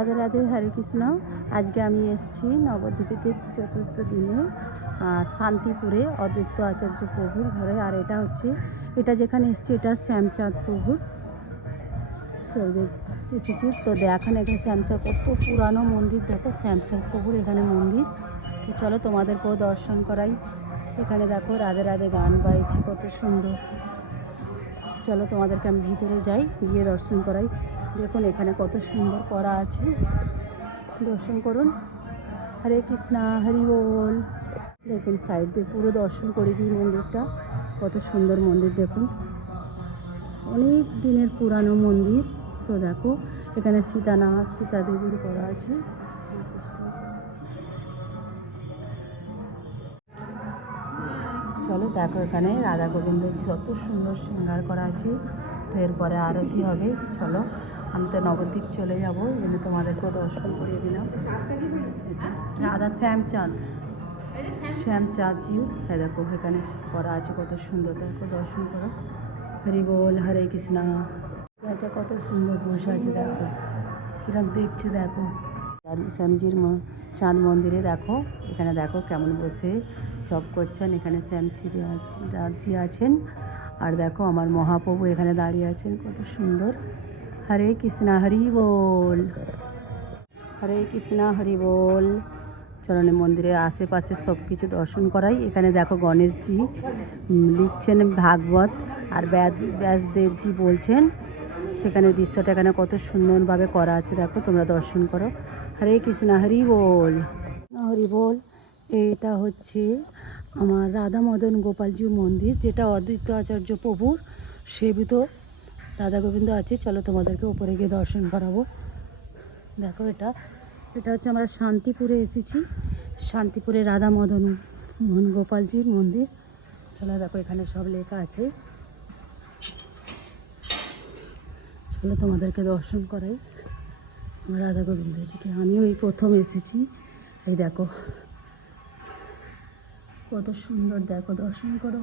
রাধে রাধে, হরে কৃষ্ণ। আজকে আমি এসেছি নবদ্বীপের চতুর্থ দিনে শান্তিপুরে অদ্বৈত আচার্য প্রভুর ঘরে। আর এটা যেখানে এসেছি এটা শ্যামচাঁদ প্রভুর স্বর্গে এসেছি। তো দেখেন এখানে শ্যামচাঁদ, কত পুরানো মন্দির, দেখো শ্যামচাঁদ প্রভুর এখানে মন্দির। তো চলো তোমাদেরকেও দর্শন করাই। এখানে দেখো রাধে রাধে গান গাইছি, কত সুন্দর। চলো তোমাদেরকে আমি ভিতরে যাই, গিয়ে দর্শন করাই। দেখুন এখানে কত সুন্দর করা আছে, দর্শন করুন। হরে কৃষ্ণা, হরি বল। দেখুন সাইড দিয়ে পুরো দর্শন করে দিই মন্দিরটা, কত সুন্দর মন্দির। দেখুন অনেক দিনের পুরানো মন্দির। তো দেখো এখানে সীতা দেবীর করা আছে। চলো দেখো এখানে রাধা গোবিন্দ যত সুন্দর শৃঙ্গার করা আছে। তো এরপরে আরতি হবে। চলো আমি তো নবদ্বীপ চলে যাবো, এনে তোমাদেরকেও দর্শন করিয়ে দিলাম। রাধা শ্যামচাঁদজি, হ্যাঁ দেখো এখানে করা আছে, কত সুন্দর। দেখো দর্শন করো। হরি বল, হরে কৃষ্ণা। আচ্ছা কত সুন্দর বসে আছে, দেখো কিরম দেখছে। দেখো শ্যামজির চাঁদ মন্দিরে দেখো, এখানে দেখো কেমন বসে জপ করছেন। এখানে শ্যামজি আছেন, আর দেখো আমার মহাপ্রভু এখানে দাঁড়িয়ে আছেন, কত সুন্দর। হরে কৃষ্ণা, হরি বল, হরে কৃষ্ণা, হরি বল। চরণে মন্দিরের আশেপাশে সব কিছু দর্শন করাই। এখানে দেখো গণেশজি লিখছেন ভাগবত, আর ব্যাসদেবজি বলছেন। সেখানে দৃশ্যটা এখানে কত সুন্দরভাবে করা আছে, দেখো তোমরা দর্শন করো। হরে কৃষ্ণা, হরি বল, হরি বল। এটা হচ্ছে আমার রাধা মদন গোপালজি মন্দির, যেটা অদ্বৈত আচার্য প্রভুর সেবিত রাধা গোবিন্দ আছে। চলো তোমাদেরকে উপরে গিয়ে দর্শন করাবো। দেখো এটা হচ্ছে আমরা শান্তিপুরে এসেছি, শান্তিপুরে রাধা মদন গোপালজির মন্দির। চলো দেখো এখানে সব লেখা আছে। চলো তোমাদেরকে দর্শন করাই আমার রাধা গোবিন্দজিকে। আমিও এই প্রথম এসেছি। এই দেখো কত সুন্দর, দেখো দর্শন করো।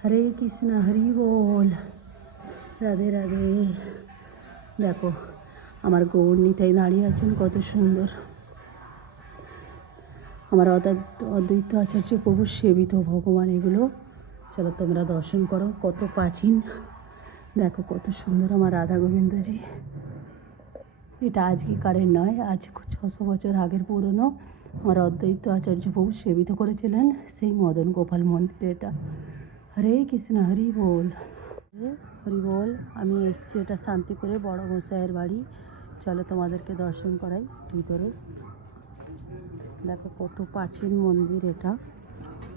হরে কৃষ্ণা, হরি বল, রাধে রাধে। দেখো আমার গৌর নিতাই দাঁড়িয়ে আছেন, কত সুন্দর। আমার অদ্বৈত আচার্য প্রভুর সেবিত ভগবান এগুলো। চলো তোমরা দর্শন করো, কত প্রাচীন। দেখো কত সুন্দর আমার রাধা গোবিন্দজি। এটা আজকেকারের নয়, আজ 600 বছর আগের পুরনো। আমার অদ্বৈত আচার্য প্রভু সেবিত করেছিলেন সেই মদন গোপাল মন্দির এটা। হরে কৃষ্ণ, হরি বল, হরি বল। আমি এসছি এটা শান্তিপুরে বড় গোসাইয়ের বাড়ি। চলো তোমাদেরকে দর্শন করাই ভিতরে। দেখো কত প্রাচীন মন্দির এটা,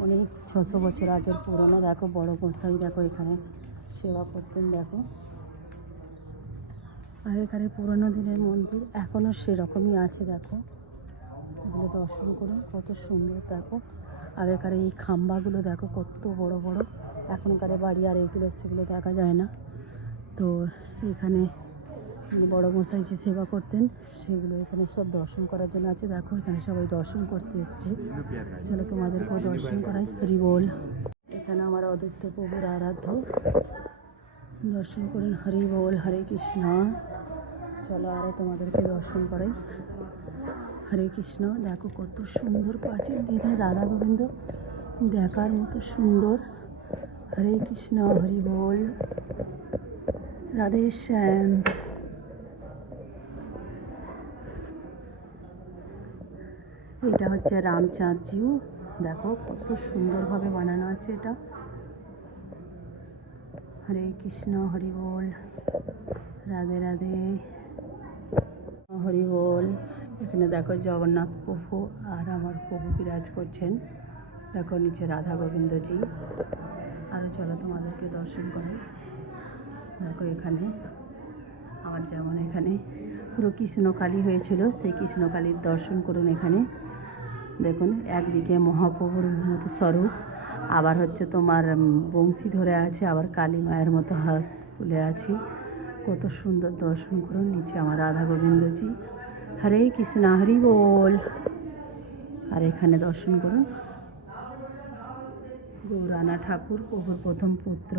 অনেক 600 বছর আগের পুরনো। দেখো বড় গোসাই দেখো এখানে সেবা করতেন। দেখো আগেকারের পুরনো দিনের মন্দির এখনও সেরকমই আছে। দেখো এগুলো দর্শন করুন, কত সুন্দর। দেখো আগেকার এই খাম্বাগুলো দেখো কত বড় বড়। এখনকার বাড়ি আর এগুলো সেগুলো দেখা যায় না। তো এখানে বড় মশাইজি সেবা করতেন, সেগুলো এখানে সব দর্শন করার জন্য আছে। দেখো এখানে সবাই দর্শন করতে এসছে। চলো তোমাদেরকেও দর্শন করাই। হরি বল। এখানে আমার অদ্বৈত প্রভুর আরাধ্য, দর্শন করুন। হরি বল, হরে কৃষ্ণ। চলো আরও তোমাদেরকে দর্শন করাই। হরে কৃষ্ণ। দেখো কত সুন্দর প্রাচীন দিনের রাধা গোবিন্দ, দেখার মতো সুন্দর। হরে কৃষ্ণ, হরি বল, রাধে শ্যাম। এটা হচ্ছে রামচাঁদজিউ, দেখো কত সুন্দরভাবে বানানো আছে এটা। হরে কৃষ্ণ, হরি বল, রাধে রাধে, হরি বল। এখানে দেখো জগন্নাথ প্রভু আর আমার প্রভু বিরাজ করছেন। দেখো নিচে রাধা গোবিন্দজি। আরও চলো তোমাদেরকে দর্শন করাই। দেখো এখানে আমার যেমন এখানে পুরো কৃষ্ণকালী হয়েছিল, সেই কৃষ্ণকালীর দর্শন করুন। এখানে দেখুন একদিকে মহাপ্রভুর মতো স্বরূপ, আবার হচ্ছে তোমার বংশী ধরে আছে, আবার কালী মায়ের মতো হাত তুলে আছে। কত সুন্দর দর্শন করুন। নিচে আমার রাধা গোবিন্দজি। হরে কৃষ্ণ, হরি বল। আর এখানে দর্শন করুন গৌরানা ঠাকুর, প্রভুর প্রথম পুত্র।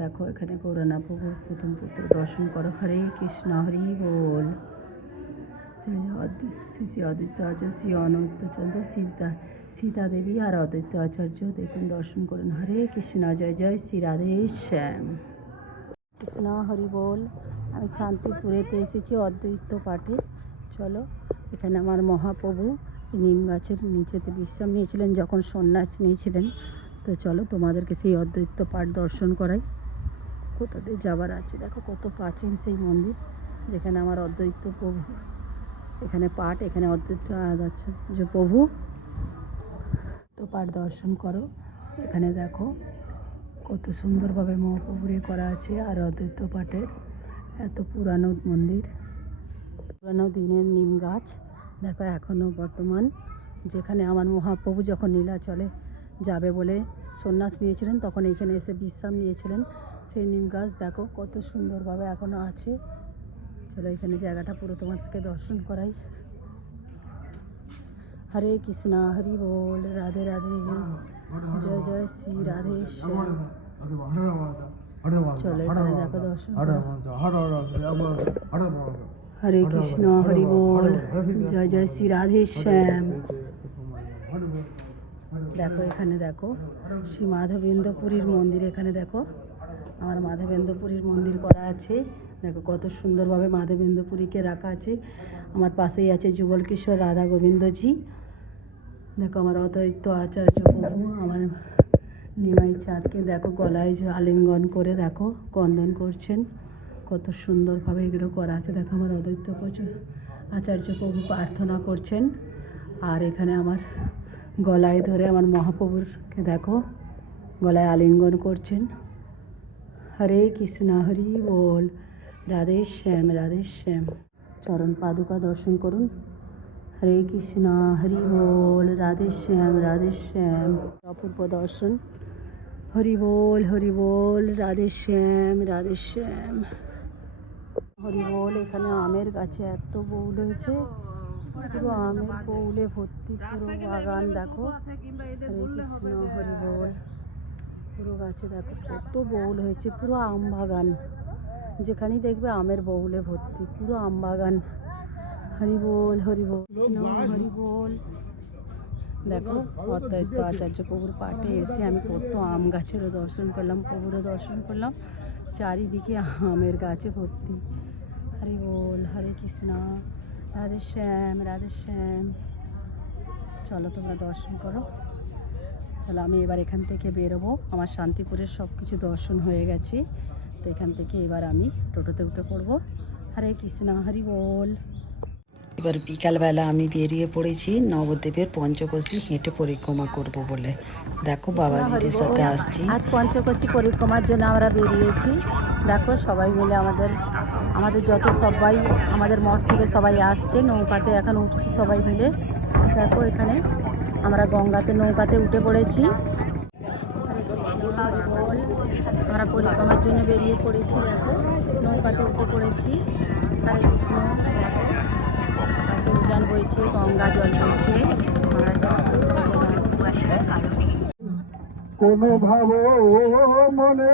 দেখো এখানে গৌরানা প্রভুর প্রথম পুত্র, দর্শন করো। হরে কৃষ্ণ, হরি বল। শ্রী অদ্বৈত আচার্য শ্রী অনন্তচন্দ্র সীতা দেবী আর অদ্বৈত আচার্য দেখুন দর্শন করুন। হরে কৃষ্ণ, জয় জয় শ্রী রাধে শ্যাম। কৃষ্ণ হরি বল। আমি শান্তিপুরেতে এসেছি অদ্বৈত পাঠে। চলো, এখানে আমার মহাপ্রভু নিম গাছের নিচেতে বিশ্রাম নিয়েছিলেন যখন সন্ন্যাস নিয়েছিলেন। তো চলো তোমাদেরকে সেই অদ্বৈত পাঠ দর্শন করাই। কোথাতে যাবার আছে দেখো, কত প্রাচীন সেই মন্দির যেখানে আমার অদ্বৈত প্রভু এখানে পাঠ, এখানে অদ্বৈত আচার্য প্রভু তো পাঠ দর্শন করো। এখানে দেখো কত সুন্দরভাবে মহাপ্রভুরে করা আছে। আর অদ্বৈত পাঠের এত পুরানো মন্দির, পুরানো দিনের নিম গাছ দেখো এখনও বর্তমান। যেখানে আমার মহাপ্রভু যখন নীলাচলে যাবে বলে সন্ন্যাস নিয়েছিলেন তখন এখানে এসে বিশ্রাম নিয়েছিলেন। সেই নিম গাছ দেখো কত সুন্দরভাবে এখনও আছে। চলো এখানে জায়গাটা পুরো তোমাদেরকে দর্শন করাই। হরে কৃষ্ণ, হরি বল, রাধে রাধে, জয় জয় শ্রী রাধে শ্যাম। চলো এখানে দেখো দর্শন করো। হরে কৃষ্ণ, হরি বল, জয় জয় শ্রী রাধে শ্যাম। দেখো এখানে দেখো শ্রী মাধবেন্দ্রপুরীর মন্দির। এখানে দেখো আমার মাধবেন্দ্রপুরীর মন্দির করা আছে। দেখো কত সুন্দরভাবে মাধবেন্দ্রপুরীকে রাখা আছে। আমার পাশেই আছে যুগল কিশোর রাধা গোবিন্দজি। দেখো আমার অদ্বৈত আচার্য প্রভু আমার নিমাই চাঁদকে দেখো গলায় আলিঙ্গন করে দেখো বন্দন করছেন। কত সুন্দরভাবে এগুলো করা আছে। দেখো আমার অদ্বৈত আচার্য প্রভু প্রার্থনা করছেন। আর এখানে আমার গলায় ধরে আমার মহাপ্রভুরকে দেখো গলায় আলিঙ্গন করছেন। হরে কৃষ্ণ, হরি বল, রাধে শ্যাম, রাধে শ্যাম। চরণ পাদুকা দর্শন করুন। হরে কৃষ্ণ, হরি বল, রাধে শ্যাম, রাধে শ্যাম। অপূর্ব দর্শন। হরি বল, রাধে শ্যাম, রাধে শ্যাম। হরি বল। এখানে আমের গাছে এত বউল হয়েছে, পুরো আমের বউলে ভর্তি পুরো বাগান দেখো। হরে কৃষ্ণ, হরি বল। পুরো গাছে দেখো কত বউল হয়েছে, পুরো আম বাগান। যেখানেই দেখবে আমের বউলে ভর্তি, পুরো আম বাগান। হরি বল, হরি বল, কৃষ্ণ হরি বল। দেখো অদ্বৈত আচার্য প্রভুর পাঠে এসে আমি কত আম গাছেরও দর্শন করলাম, প্রভুরও দর্শন করলাম। চারিদিকে আমের গাছে ভর্তি। হরি বল, হরে কৃষ্ণ, রাধে শ্যাম, রাধে শ্যাম। চলো তোমরা দর্শন করো। চলো আমি এবার এখান থেকে বেরোবো। আমার শান্তিপুরের সব কিছু দর্শন হয়ে গেছে। তো এখান থেকে এবার আমি টোটোতে উঠে পড়বো। হরে কৃষ্ণ, হরি বল। এবার বিকালবেলা আমি বেরিয়ে পড়েছি নবদ্বীপের পঞ্চকোশী হেঁটে পরিক্রমা করব বলে। দেখো বাবাজিদের সাথে আসছি। আজ পঞ্চকোশী পরিক্রমার জন্য আমরা বেরিয়েছি। দেখো সবাই মিলে আমাদের যত সবাই আমাদের মঠ থেকে সবাই আসছে। নৌকাতে এখন উঠছি সবাই মিলে। দেখো এখানে আমরা গঙ্গাতে নৌকাতে উঠে পড়েছি। হরে কৃষ্ণ, হরি বল। আমরা পরিক্রমার জন্য বেরিয়ে পড়েছি। দেখো নৌকাতে উঠে পড়েছি। হরে কৃষ্ণ। পাশে উজান বইছে, গঙ্গা জল বইছে। আমরা কোনো ভাব মনে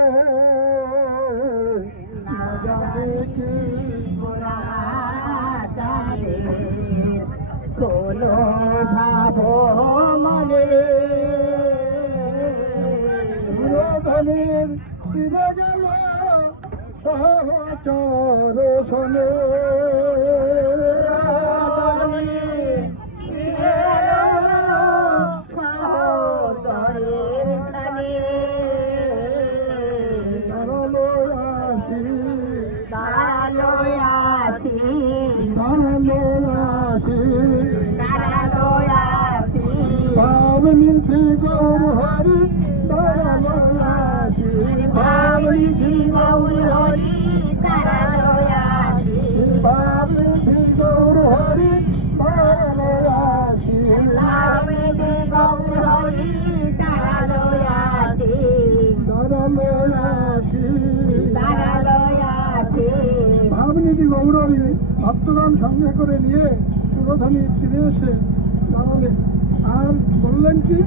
কোনো ভাব মনে ধনের ফিরে গেল সহচর শোনে। ভাবনিধি গৌর হরি দয়ালয়াসি, ভাবনিধি গৌর হরি দয়ালয়াসি, ভাবনিধি গৌর হরি দয়ালয়াসি, ভাবনিধি গৌর হরি দয়ালয়াসি, দয়ালয়াসি, দয়ালয়াসি। ভাবনিধি গৌরবী ভক্তগণ সঙ্গে করে নিয়ে সুরধনী ফিরে এসে দাঁড়ালেন। আর বললেন কি,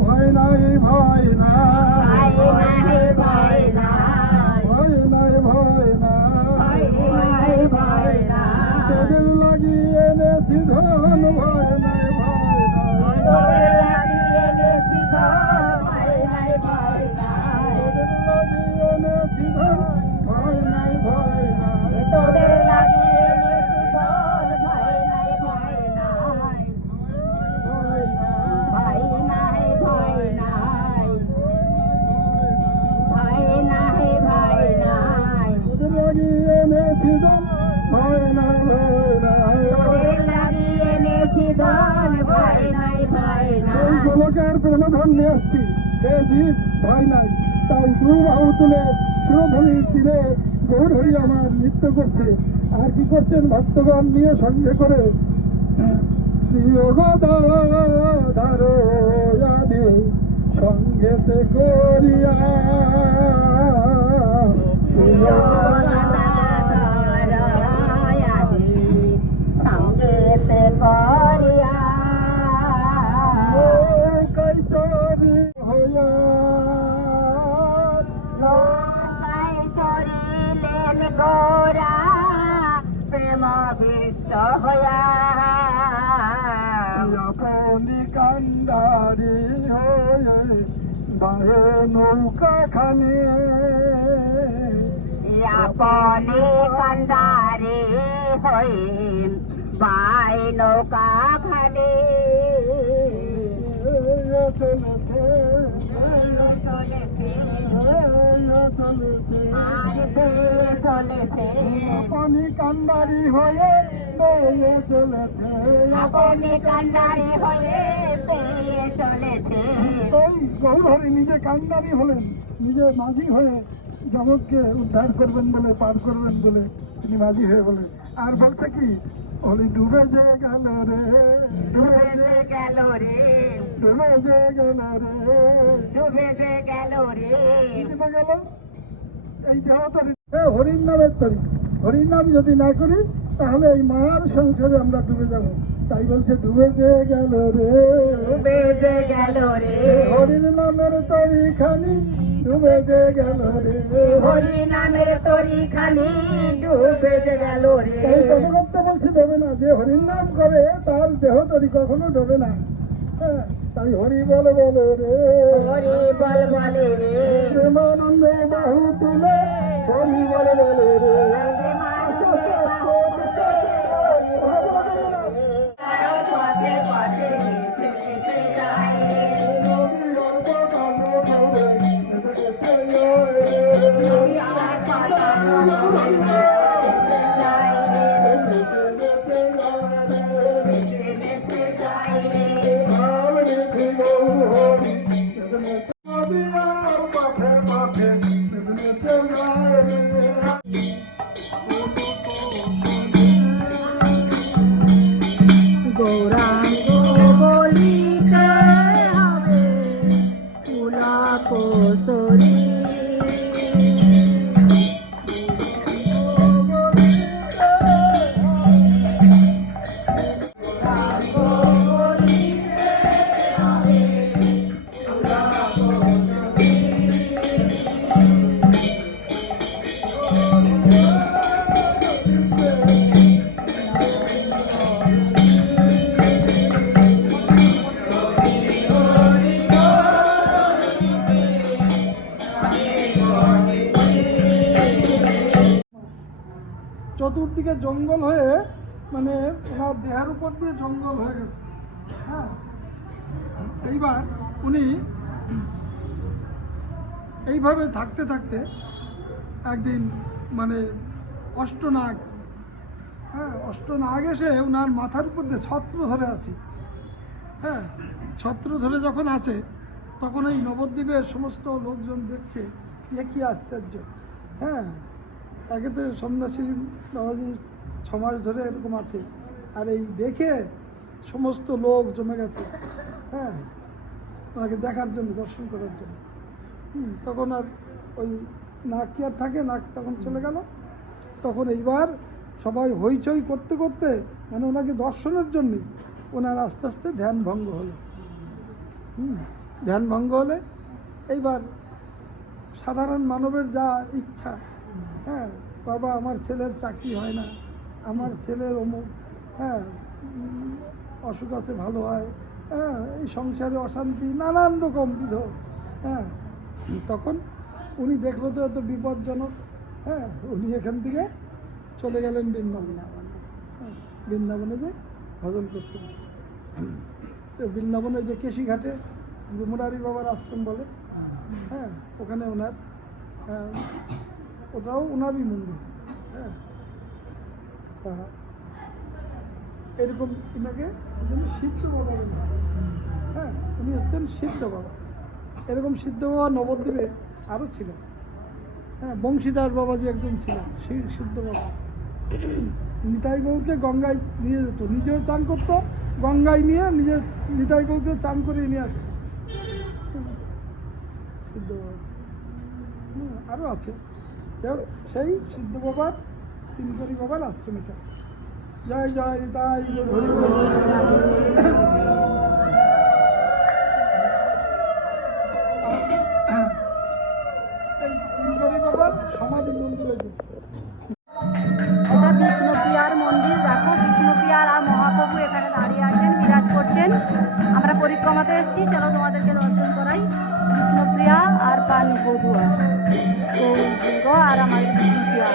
ভয় নাই, ভয় নাই, ভয় নাই, ভয় নাই, ভয় নাই, ভয় নাই, ভয় নাই, ভয় নাই। তোদের লাগিয়ে এনেছি ধন ভয় নাই ভয় নাই তোদের লাগিয়ে এনেছি ধন ভয় নাই ভয় নাই তোদের লাগিয়ে এনেছি ধন ভয় নাই ভয় নাই তোদের লাগিয়ে এনেছি ধন ভয় নাই ভয় নাই ভয় নাই ভয় নাই ভয় নাই ভয় নাই তোদের লাগিয়ে এনেছি ধন ভয় নাই ভয় নাই তোদের লাগিয়ে এনেছি ধন ভয় নাই ভয় এই নাই গোলকের প্রেমধন নিয়ে আসছি সে জীব ভয় নাই তাই দুই বাহু তুলে সুরধ্বনির তীরে গৌরহরি আমার নৃত্য করছে আর কি করছেন ভক্তগণ নিয়ে সঙ্গে করে প্রিয়গদারে সঙ্গেতে করিয়া সঙ্গেতে করিয়া কৈতরী হইয়া নৌকায় চড়িলেন গোরা প্রেমাবিষ্ট হইয়া আপনি কান্ডারি হয়ে বাহে নৌকা খানে আপনি কান্দারে হই বাই নৌকা খানে চলেছে চলেছে চলেছে চলেছে আপনি কান্ডারি হয়ে বেয়ে চলেছে আপনি কান্দারে হয়ে পেয়ে চলেছে ওই গৌরহরি নিজে কান্ডারি হলেন নিজে মাঝি হয়ে জগৎকে উদ্ধার করবেন বলে পার করবেন বলে তিনি মাঝি হয়ে বলেন আর বলছে কি হলি ডুবে যে গেল রে ডুবে যে গেল রে ডুবে যে গেল রে ডুবে যে গেল রে ডুবে গেল এই দেহ তরি হরির নামের তরি হরির নাম যদি না করি তাহলে এই মায়ার সংসারে আমরা ডুবে যাব তাই বলছে ডুবে যে গেল রে ডুবে যে গেল রে হরির নামের তরি খানি ডুবে যে গেল রে হরি নামের তরি খানি ডুবে যে গেল রে এই কথাবার্তা বলছি দেবে না যে হরির নাম করে তার দেহ তরি কখনো ডোবে না হ্যাঁ, তাই হরি বল বল রে হরি বল বলে রে প্রেমানন্দে বাহু তুলে হরি বল বল রে পথে পথে যায় আমার কথা গৌরাঙ্গ বলিতে হবে পুলক সরি চতুর্দিকে জঙ্গল হয়ে মানে ওনার দেহের উপর দিয়ে জঙ্গল হয়ে গেছে হ্যাঁ এইবার উনি এইভাবে থাকতে থাকতে একদিন মানে অষ্টনাগ হ্যাঁ অষ্টনাগ এসে ওনার মাথার উপর দিয়ে ছত্র ধরে আছে হ্যাঁ ছত্র ধরে যখন আছে তখন এই নবদ্বীপের সমস্ত লোকজন দেখছে এ কি আশ্চর্য হ্যাঁ একেতে সন্ন্যাসী বাবাজি 6 মাস ধরে এরকম আছে আর এই দেখে সমস্ত লোক জমে গেছে হ্যাঁ ওনাকে দেখার জন্য দর্শন করার জন্য তখন আর ওই নাক কি আর থাকে নাক তখন চলে গেল তখন এইবার সবাই হইচই করতে করতে মানে ওনাকে দর্শনের জন্যে ওনার আস্তে আস্তে ধ্যান ভঙ্গ হলো ধ্যান ভঙ্গ হলে এইবার সাধারণ মানবের যা ইচ্ছা হ্যাঁ বাবা আমার ছেলের চাকরি হয় না আমার ছেলের অমুক, হ্যাঁ অসুখ আছে ভালো হয়, হ্যাঁ এই সংসারে অশান্তি নানান রকম বিধ, হ্যাঁ তখন উনি দেখলো তো এত বিপজ্জনক, হ্যাঁ উনি এখান থেকে চলে গেলেন বৃন্দাবনে। হ্যাঁ, বৃন্দাবনে যে ভজন করতেন, তো বৃন্দাবনে যে কেশিঘাটে যে মুরারি বাবার আশ্রম বলে, হ্যাঁ ওখানে ওনার, ওটাও ওনারই মন্দির। হ্যাঁ তা এরকম ইনাকে সিদ্ধ বাবা বলে। হ্যাঁ উনি হচ্ছেন সিদ্ধ বাবা। এরকম সিদ্ধ বাবা নবদ্বীপে আরও ছিল। হ্যাঁ বংশীদাস বাবা যে একজন ছিলেন সেই সিদ্ধ বাবা নিতাই গৌরকে গঙ্গায় নিয়ে যেত, নিজেও চান করতো, গঙ্গায় নিয়ে নিজের নিতাই গৌরকে চান করে নিয়ে আসতো সিদ্ধ বাবা। আরও আছে সেই সিদ্ধ বাবার তিনকরি বাবার আশ্রমিতা। জয় জয় নিতাই হরি বল। এই তিনকরি বাবার সমাধি মন্দির আছে। এটা বিষ্ণুপ্রিয়ার মন্দির। দেখো বিষ্ণুপ্রিয়ার আর মহাপ্রভু এখানে দাঁড়িয়ে আছেন, বিরাজ করছেন। আমরা পরিক্রমাতে এসেছি, চলো তোমাদেরকে দর্শন করাই। বিষ্ণুপ্রিয়া আর পান বধুয়া তো আর আমাদের বিষ্ণুপ্রিয়া।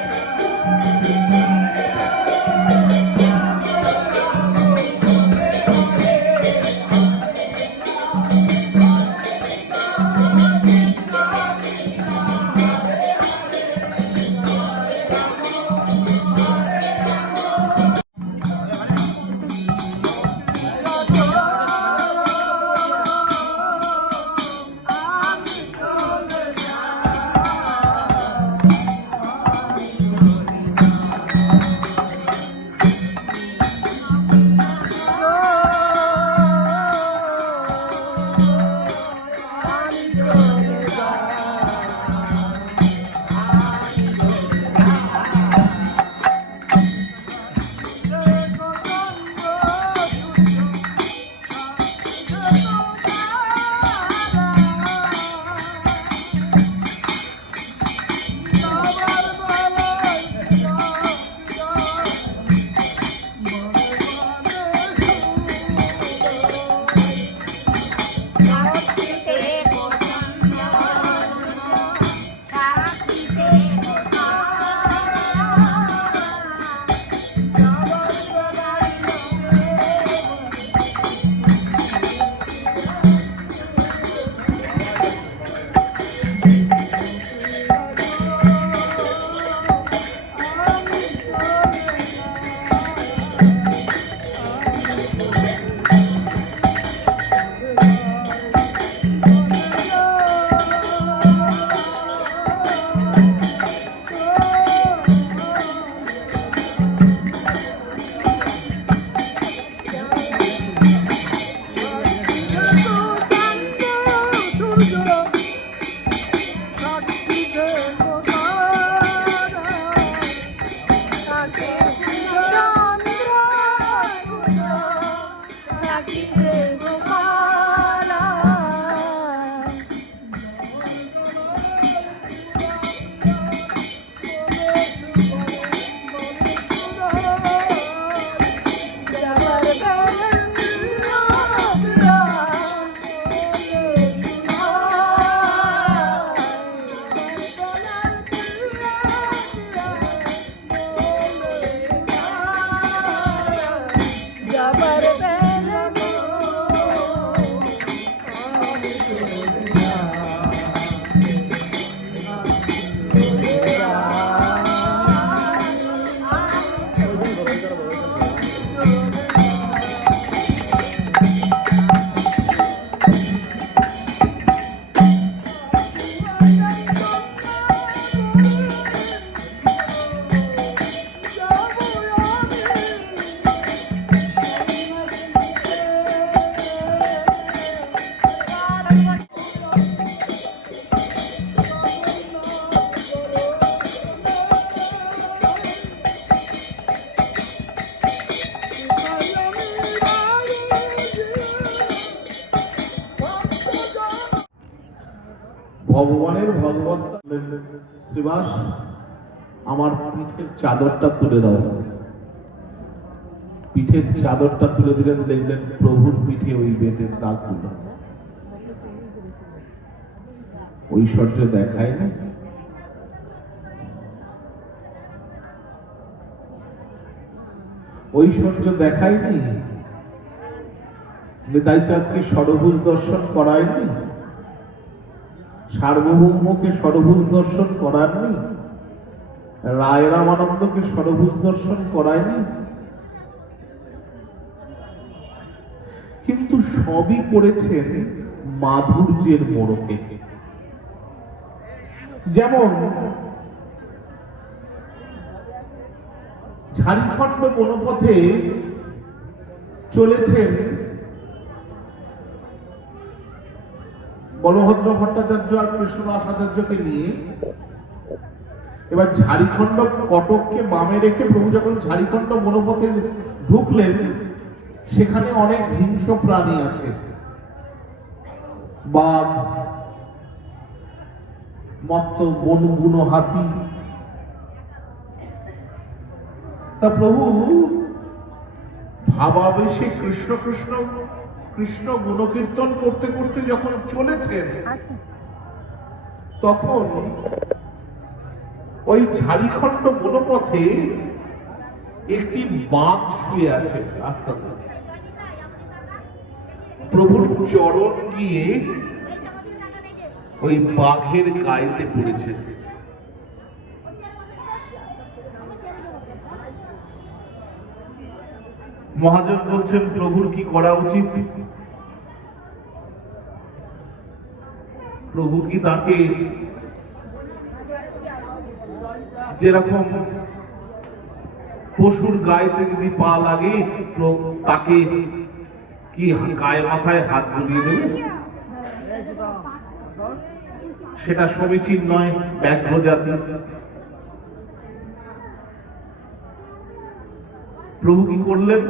ভগবানের ভগবত শ্রীবাস আমার পিঠের চাদরটা তুলে দাও। পিঠের চাদরটা তুলে দিলেন, দেখলেন প্রভুর পিঠে ওই বেতের দাগগুলো। ঐশ্বর্য দেখায় না? ঐশ্বর্য দেখায়নি? নিতাই চাঁদকে ষড়ভুজ দর্শন করায়নি? সার্বভৌমকে ষড়ভুজ দর্শন করাননি? রায় রামানন্দকে ষড়ভুজ দর্শন করায়নি? কিন্তু সবই করেছেন মাধুর্যের মোড়কে। যেমন ঝাড়খণ্ড বনপথে চলেছেন বলভদ্র ভট্টাচার্য আর কৃষ্ণদাস আচার্যকে নিয়ে। এবার ঝাড়খণ্ড কটককে বামে রেখে প্রভু যখন ঝাড়খণ্ড বনপথে ঢুকলেন, সেখানে অনেক হিংস্র প্রাণী আছে, বাঘ, মত্ত বনগুনো হাতি। তা প্রভু ভাবাবেশে কৃষ্ণ কৃষ্ণ কৃষ্ণ গুণকীর্তন করতে করতে যখন চলেছেন, তখন ওই ঝাড়খণ্ড বনপথে একটি বাঘ শুয়ে আছে রাস্তাতে। প্রভুর চরণ গিয়ে ওই বাঘের গায়েতে পড়েছে। মহাজন বলছেন প্রভুর কি করা উচিত? প্রভু কি তাকে যেরকম পশুর গায়েতে যদি পা লাগে তাকে কি গায়ে মাথায় হাত বুলিয়ে দেবে? সেটা সমীচীন নয়। ব্যাঘ্র জাতি। প্রভু কি করলেন?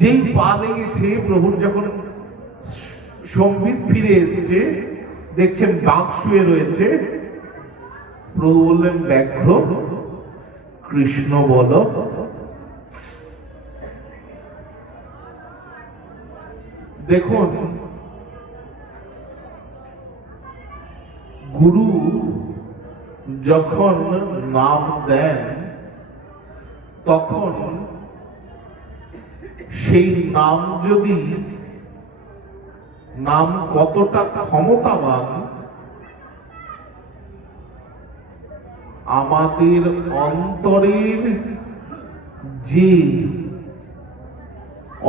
যেই পা লেগেছে, প্রভুর যখন সম্বিত ফিরে এসেছে, দেখছেন বাঘ শুয়ে রয়েছে, প্রভু বললেন, ব্যাঘ্র কৃষ্ণ বল। দেখুন, গুরু যখন নাম দেন, তখন সেই নাম যদি নাম কতটা ক্ষমতাবান আমাদের অন্তরের যে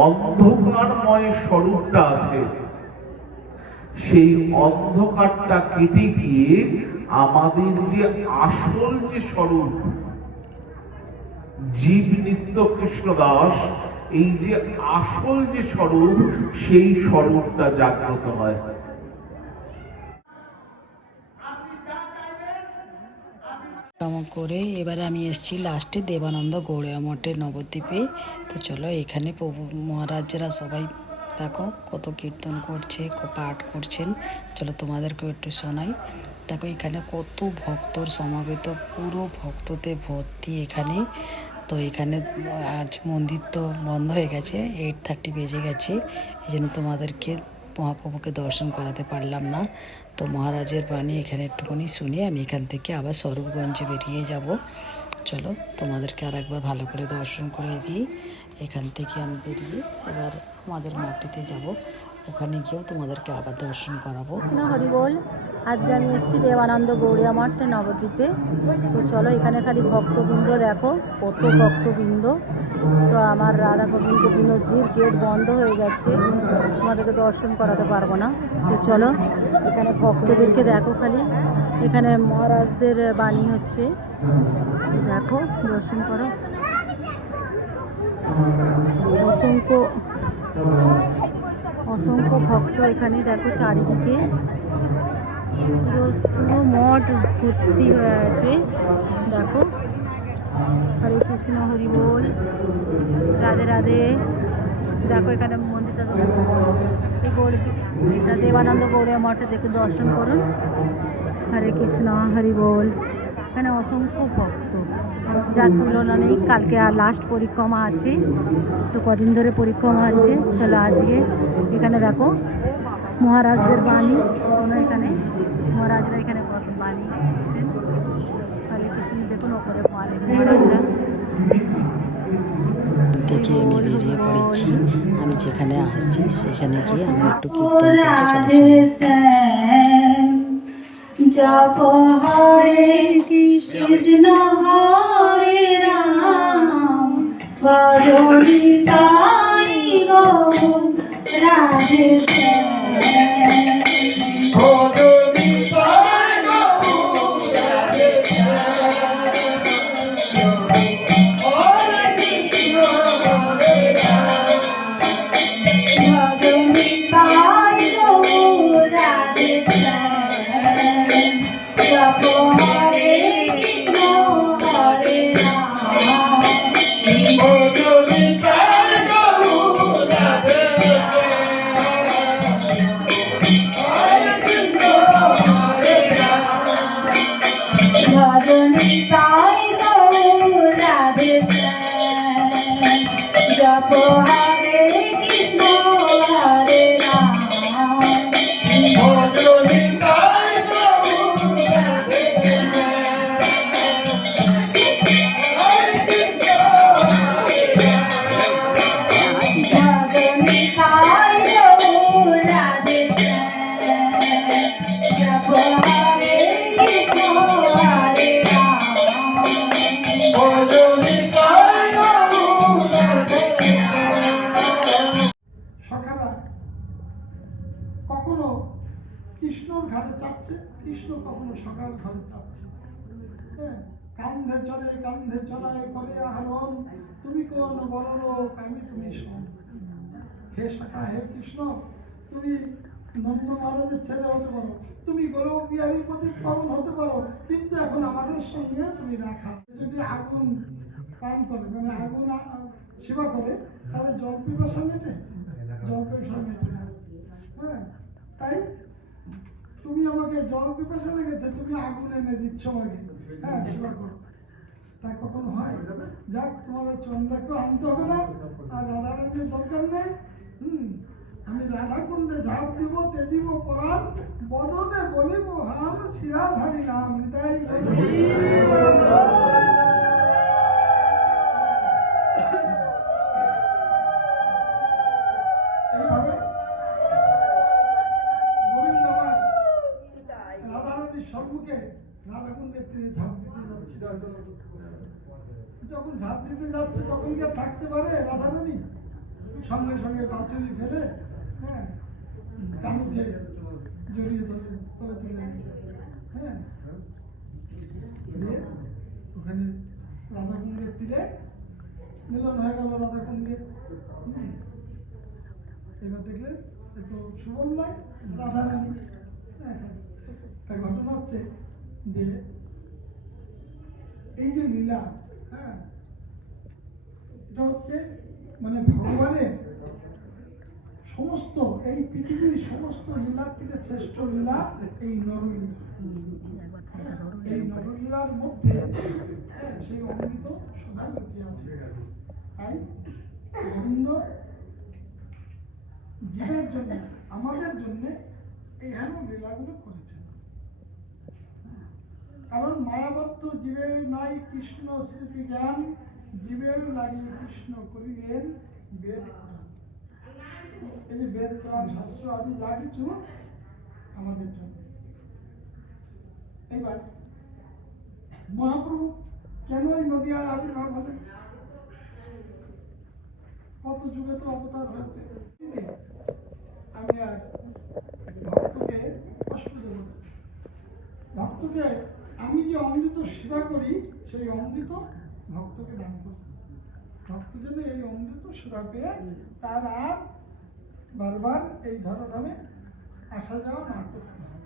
অন্ধকারময় স্বরূপটা আছে, সেই অন্ধকারটা কেটে গিয়ে আমাদের যে আসল যে স্বরূপ, জীব নিত্য কৃষ্ণদাস, এই যে আসল যে স্বরূপ, সেই স্বরূপটা জাগ্রত হয়। করে এবারে আমি এসেছি লাস্টে দেবানন্দ গৌড়িয়া মঠের নবদ্বীপে। তো চলো, এখানে প্রভু মহারাজরা সবাই দেখো কত কীর্তন করছে, পাঠ করছেন। চলো তোমাদেরকেও একটু শোনাই। দেখো এখানে কত ভক্তর সমাবেত, পুরো ভক্ততে ভর্তি এখানে। তো এখানে আজ মন্দির তো বন্ধ হয়ে গেছে, 8:30 বেজে গেছে, এই জন্য তোমাদেরকে মহাপ্রভুকে দর্শন করাতে পারলাম না। তো মহারাজের বাণী এখানে একটুখানি শুনে আমি এখান থেকে আবার স্বরূপগঞ্জে বেরিয়ে যাব। চলো তোমাদেরকে আর একবার ভালো করে দর্শন করে দিই। এখান থেকে আমি বেরিয়ে এবার আমাদের মঠটিতে যাব, ওখানে গিয়েও তোমাদেরকে আবার দর্শন করাবো। হরি বল। আজকে আমি এসেছি দেবানন্দ গৌড়িয়া মঠ নবদ্বীপে। তো চলো, এখানে খালি ভক্তবৃন্দ দেখো, কত ভক্তবৃন্দ। তো আমার রাধা গোবিন্দ বিনোদজির গেট বন্ধ হয়ে গেছে, তোমাদেরকে দর্শন করাতে পারবো না। তো চলো, এখানে ভক্তদেরকে দেখো খালি। এখানে মহারাজদের বাণী হচ্ছে, দেখো দর্শন করো। অসংখ্য অসংখ্য ভক্ত এখানে দেখো, চারিদিকে পুরো মঠ ভর্তি হয়ে আছে। দেখো, হরে কৃষ্ণ, হরি বল, রাধে রাধে। দেখো এখানে মন্দিরটা, এটা দেবানন্দ গৌড়িয়া মঠে দেখে দর্শন করুন। হরে কৃষ্ণ, হরি বল। এখানে অসংখ্য ভক্ত। যার তুলনা নেই। কালকে আর লাস্ট পরিক্রমা আছে, তো কদিন ধরে পরিক্রমা আছে। চলো আজকে এখানে দেখো মহারাজদের বাণী শোনো। এখানে মহারাজরা এখানে বাণী করছেন। হরে কৃষ্ণ দেখুন ওপরে বাণী মহারাজরা। থেকে আমি বেরিয়ে পড়েছি। আমি যেখানে আসছি সেখানে গিয়ে আমরা একটু কীর্তন করতে চলেছি। জপ হরে কৃষ্ণ হরে রাম বদনি তাই গৌর রাধে কখনো কৃষ্ণর ঘাড়ে চাপছে, কৃষ্ণ কখনো সকাল ঘরে চাপছে। হ্যাঁ, কান্ধে চড়ে কান্ধে চড়ায় করে আহরণ, তুমি কোন বড় লোক আমি তুমি শোন। হে সখা, হে কৃষ্ণ, তুমি নন্দ মহারাজের ছেলে হতে পারো, তুমি গৌর বিহারীর প্রতি পাবন হতে পারো, কিন্তু এখন আমাদের সঙ্গে তুমি রাখা। যদি আগুন পান করে মানে আগুন সেবা করে, তাহলে জল পিপাসা মেটে? জল পিপাসা মেটে না। হ্যাঁ, তাই তুমি আমাকে জল পিপাসা লেগেছে, তুমি আগুন এনে দিচ্ছ আমাকে। হ্যাঁ, সেবা করো। তা কখনো হয়? যাক, তোমাদের চন্দ্রকে আনতে হবে না, আর রাধারানীর দরকার নেই। আমি রাধাকুণ্ডে ঝাঁপ দিব, তেজিব পরাণ, বদনে বলিব হাম শিরাধারী নাম। তাই এইভাবে গোবিন্দ আমার রাধারানীর সম্মুখে রাধাকুণ্ডের তীরে ঝাঁপ দিতে যাচ্ছে। যখন ঝাঁপ দিতে যাচ্ছে তখন কি আর থাকতে পারে রাধারানী? সঙ্গে সঙ্গে বাছুরি ফেলে, হ্যাঁ, কানুকে জড়িয়ে ধরে চলে গেছে। হ্যাঁ, ওখানে রাধাকুণ্ডের তীরে মিলন হয়ে গেল রাধাকুণ্ডে। এবার দেখলে তো সুবর্ণায় রাধারানী। তাই ঘটনা হচ্ছে যে এই যে লীলা, হ্যাঁ, এটা হচ্ছে মানে ভগবানের সমস্ত এই পৃথিবীর সমস্ত লীলার থেকে শ্রেষ্ঠ লীলা এই নরলীলা। এই নরলীলার মধ্যে সেই অমৃত সদা লুকিয়ে আছে। তাই গোবিন্দ জীবের জন্য, আমাদের জন্য এই হেন লীলাগুলো করেছেন। কারণ মায়াবদ্ধ জীবের নাই কৃষ্ণ স্মৃতি জ্ঞান, জীবের লাগিয়ে কৃষ্ণ করিলেন বেদ। এই যে বেদ পুরাণ শাস্ত্র আদি যা কিছু আমাদের জন্য। এইবার মহাপ্রভু কেন এই নদিয়ায় আবির্ভাব হলেন? কত যুগে তো অবতার হয়েছে। আমি আর ভক্তকে কষ্ট দেব না। ভক্তকে আমি যে অমৃত সেবা করি, সেই অমৃত ভক্তকে দান করি। ভক্ত যেন এই অমৃত সেবা পেয়ে তার আর বারবার এই ধরাধামে আসা যাওয়া না করতে হবে।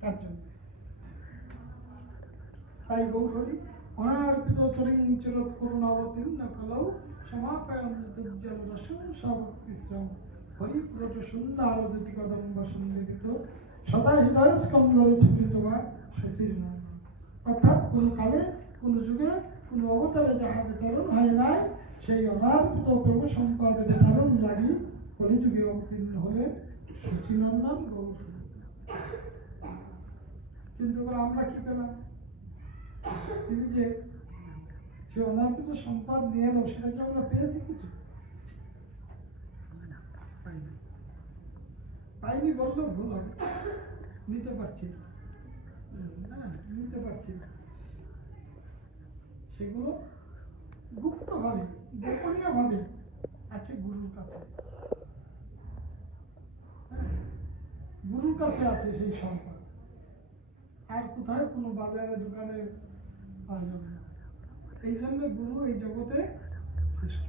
তার জন্য তাই গৌরহরি অনার্পিত চরিঞ্চল করুণাবতীর্ণ কলৌ সমাপয়ন দুর্জল রসন সবকৃষ্ণ হরি পুরট সুন্দর দুটি কদম্ব সুন্দরিত সদা হৃদয় স্কন্দ ছুটি তোমার সতীর্ণ। অর্থাৎ কোন কালে কোন যুগে কোন অবতারে যাহা বিতরণ হয় নাই, সেই অনার্ত প্রভু সম্পদ বিতরণ লাগি কলিযুগে অবতীর্ণ হলে সচিনন্দন গৌর। কিন্তু এবার আমরা কি পেলাম? তিনি যে সে অনার্পিত সম্পদ নিয়ে এলো, সেটা কি আমরা পেয়েছি কিছু? পাইনি বললেও ভুল হবে, নিতে পারছি না। নিতে পারছি না। সেগুলো গুপ্ত ভাবে, গোপনীয় ভাবে আছে গুরুর কাছে। গুরুর কাছে আছে সেই সম্পদ, আর কোথায় কোনো বাজারে দোকানে পাওয়া যাবে না। এই জন্য গুরু এই জগতে শ্রেষ্ঠ।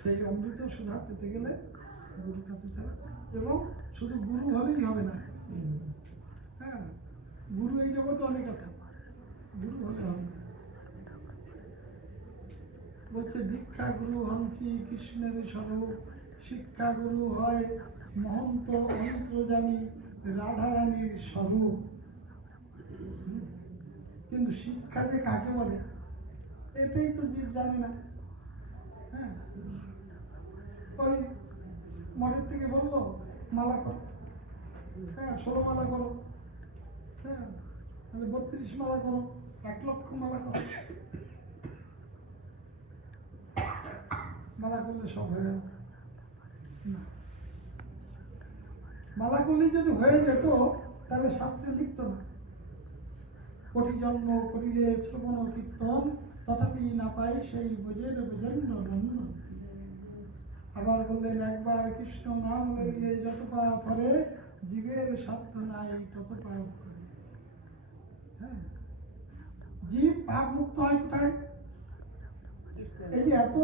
সেই অমৃত সুধা পেতে গেলে গুরুর কাছে ছাড়া, এবং শুধু গুরু হলেই হবে না। হ্যাঁ, গুরু এই জগতে অনেক আছে, গুরু হলে হবে না। বলছে দীক্ষা গুরু হন্তি কৃষ্ণের স্বরূপ, শিক্ষা গুরু হয় মহন্ত অন্তর্যামী রাধারানীর স্বরূপ। কিন্তু শিক্ষা যে কাকে বলে এটাই তো জীব জানে না। হ্যাঁ, ওই মঠের থেকে বললো মালা করো, হ্যাঁ 16 মালা করো, হ্যাঁ 32 মালা করো, 1 লক্ষ মালা করো। মালা করলে সব হয়ে যাবে না। মালা করলে যদি হয়ে যেত তাহলে শাস্ত্রে লিখত না, কোটি জন্ম করিলে শ্রবণ কীর্তন তথাপি না পাই সেই বোঝের বোঝেন। আবার বললেন একবার কৃষ্ণ নাম লইলে যত পাপ করে, জীবের সাধ্য নাই তত পাপ করে। হ্যাঁ, জীব পাপ মুক্ত হয় কোথায়? এই যে এত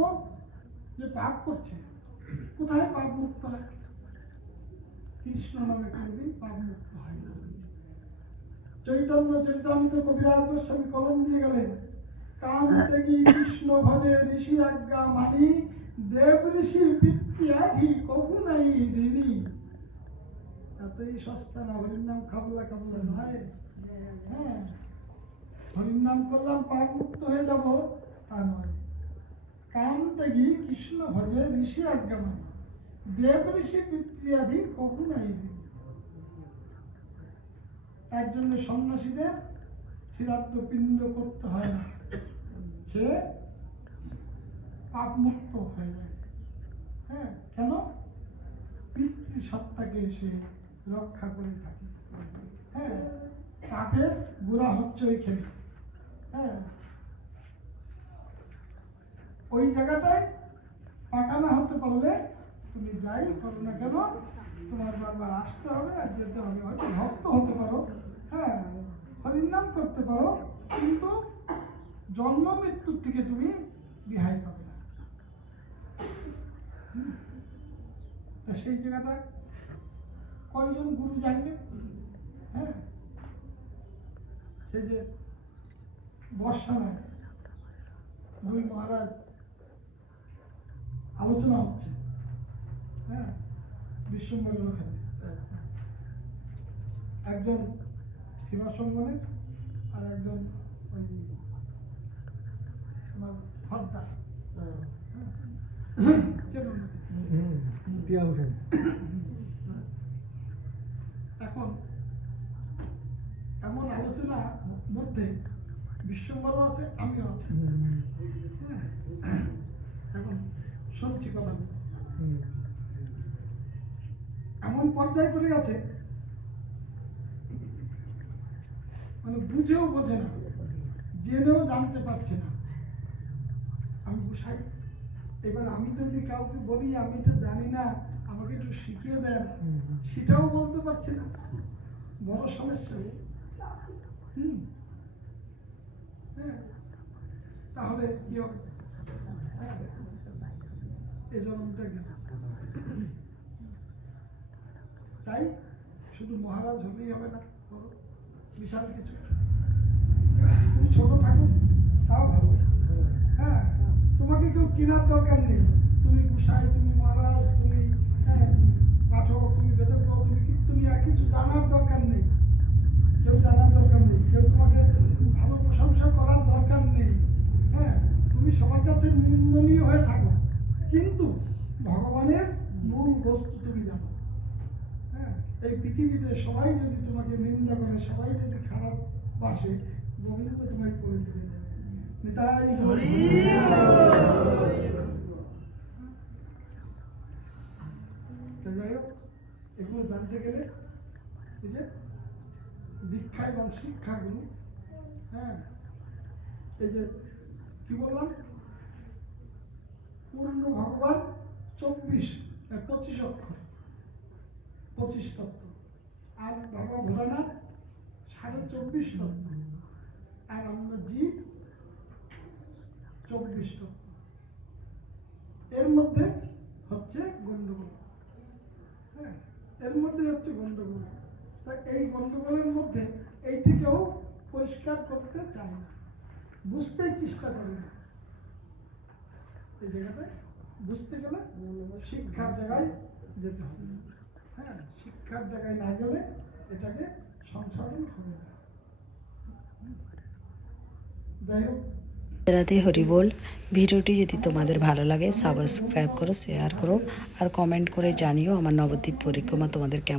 যে পাপ করছে, কোথায় পাপ মুক্ত হয়? কৃষ্ণ নামে কোনদিন পাপ মুক্ত হয় না। চৈতন্য চরিতামৃত কবিরাজ গোস্বামী কলম দিয়ে গেলেন, কাম ত্যাগী কৃষ্ণ ভজে ঋষি আজ্ঞা মানি, দেব ঋষির পিতৃয়াধি কভু নাই ঋণী। এতই সস্তা না, হরির নাম খাবলা খাবলা নয়। হ্যাঁ, হরির নাম করলাম পাপ মুক্ত হয়ে যাব তা নয়। কাম ত্যাগী কৃষ্ণ ভজে ঋষি আজ্ঞা মানি, দেব ঋষি পিতৃয়াধি কভু নাই ঋণী। তার জন্য সন্ন্যাসীদের শ্রাদ্ধ পিণ্ড করতে হয় না, সে পাপ মুক্ত হয়ে যায়। হ্যাঁ, কেন? পিতৃ সত্তাকে সে রক্ষা করে থাকে। হ্যাঁ, পাপের গোড়া হচ্ছে ওইখানে। হ্যাঁ, ওই জায়গাটায় পাকা না হতে পারলে তুমি যাই করো না কেন, তোমার বারবার আসতে হবে আর যেতে হবে। হয়তো ভক্ত হতে পারো, হ্যাঁ হরির নাম করতে পারো, কিন্তু জন্ম মৃত্যুর থেকে তুমি রেহাই পাবে না। তা সেই জায়গাটা কয়জন গুরু জানবে? হ্যাঁ, সেই যে বর্ষায় 2 মহারাজ আলোচনা হচ্ছে, হ্যাঁ বিশ্বম্বরের ওখানে। একজন শিবাসঙ্গনের আর একজন ওই ফর্দা। এখন এমন আলোচনা মধ্যে বিশ্বম্বরও আছে, আমিও আছি। এখন শুনছি কথা, এমন পর্যায়ে পড়ে গেছে মানে বুঝেও বোঝে না, জেনেও জানতে পারছে না। আমি গোসাই, এবার আমি যদি কাউকে বলি আমি তো জানি না, আমাকে একটু শিখিয়ে দেন, সেটাও বলতে পারছি না। বড় সমস্যা। তাহলে কি হবে? এই জন্মটা গেল। তাই শুধু মহারাজ হলেই হবে না, বিশাল কিছু। তুমি ছোট থাকো তাও ভালো। হ্যাঁ, তোমাকে কেউ চেনার দরকার নেই। তুমি গোসাই, তুমি মহারাজ, তুমি পাঠক, তুমি বেদজ্ঞ, তুমি কীর্তনিয়া, কিছু জানার দরকার নেই। কেউ জানার দরকার নেই, কেউ তোমাকে ভালো প্রশংসা করার দরকার নেই। হ্যাঁ, তুমি সবার কাছে নিন্দনীয় হয়ে থাকো, কিন্তু ভগবানের মূল বস্তু তুমি জানো। হ্যাঁ, এই পৃথিবীতে সবাই যদি তোমাকে নিন্দা করে, সবাই যদি খারাপ বাসে, গোবিন্দ তোমায় করে তুলে দেবে। নিতাই গৌর। তো যাই হোক, এগুলো জানতে গেলে এই যে দীক্ষা এবং শিক্ষাগুলো, হ্যাঁ, এই যে কি বললাম, পূর্ণ ভগবান 25 অক্ষর, 25 তত্ত্ব, আর বাবা ভোলানাথ 24.5 তত্ত্ব, আর আমরা জীব 24 তত্ত্ব। এর মধ্যে হচ্ছে গন্ডগোল। হ্যাঁ, এর মধ্যে হচ্ছে গন্ডগোল। তা এই গন্ডগোলের মধ্যে এইটিকেও পরিষ্কার করতে চাই না, বুঝতেই চেষ্টা করি না। এই জায়গাতে বুঝতে গেলে শিক্ষার জায়গায় যেতে হবে। হ্যাঁ, শিক্ষার জায়গায় না গেলে এটাকে সংশোধন হবে না। যাই হোক, রাধে হরি বল। ভিডিওটি যদি তোমাদের ভালো লাগে সাবস্ক্রাইব করো, শেয়ার করো আর কমেন্ট করে জানিও আমার নবদ্বীপ পরিক্রমা তোমাদের কেমন